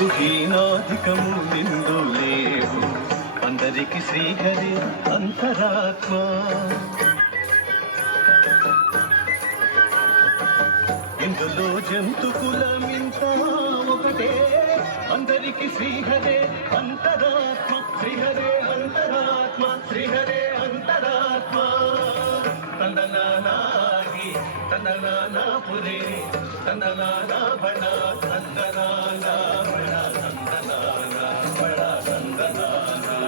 ఇందు హీనాధికము నిందు లేవు అందరికి శ్రీహరి అంతరాత్మ. ఇందులో జంతు కులమింత ఒకటే అందరికి శ్రీహరే అంతరాత్మ. శ్రీహరే అంతరాత్మ, శ్రీహరే అంతరాత్మ. తందనానాగి తందనానా పురే తందనానా బణ తందనానా బణ తందనానా బణ తందనానా.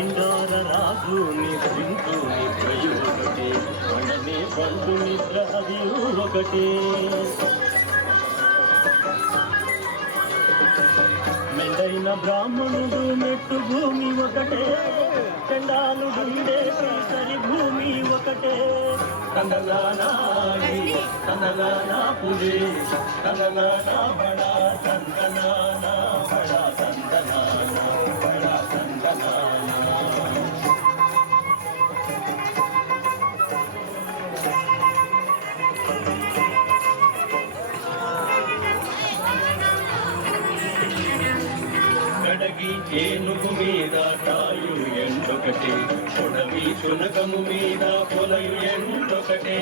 ఇందార రాజు నిద్రించు నిద్రయు ఒకటే వండనే పండు నిద్ర అది ఒకటే. మెండైన బ్రాహ్మణుడు మెట్టు భూమి ఒకటే చండాలుడుండే సరి భూమి ఒకటే. తందనానాగి తందనానా పురే తందనానా బడ తందనానా బడ తందనానా బడ తందనానా. కడగి ఏనుగు మీద కాయు ఎండొకటే పొడవి చునకము మీద పొలయు ఎండొకటే.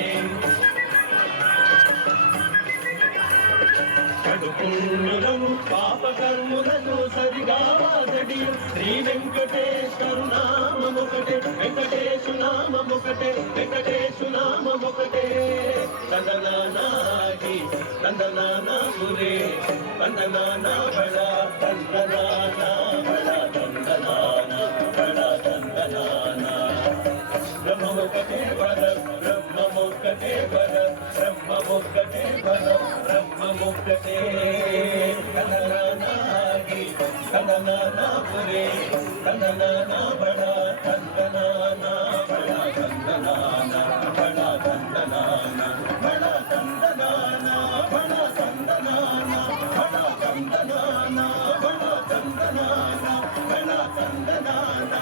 కడుపుణ్యులను పాపకర్ములను సరిగా వాదడియు శ్రీ వెంకటేశ్వరు నామమొకటే వెంకటేశు నామమొకటే వెంకటేశు నామమొకటే. తందనానాగి తందనానా పురే తందనానా బడ తందనానా బడ తందనానా బడ తందనానా. బ్రహ్మమొకటే వర బ్రహ్మమొకటే వర బ్రహ్మమొకటే వర బ్రహ్మమొకటే. తందనానాగి తందనానా పురే తందనానా బడ తందనానా బడ తందనానా బడ తందనానా బడ తందనానా బడ తందనానా బడ తందనానా బడ తందనానా బడ తందనానా.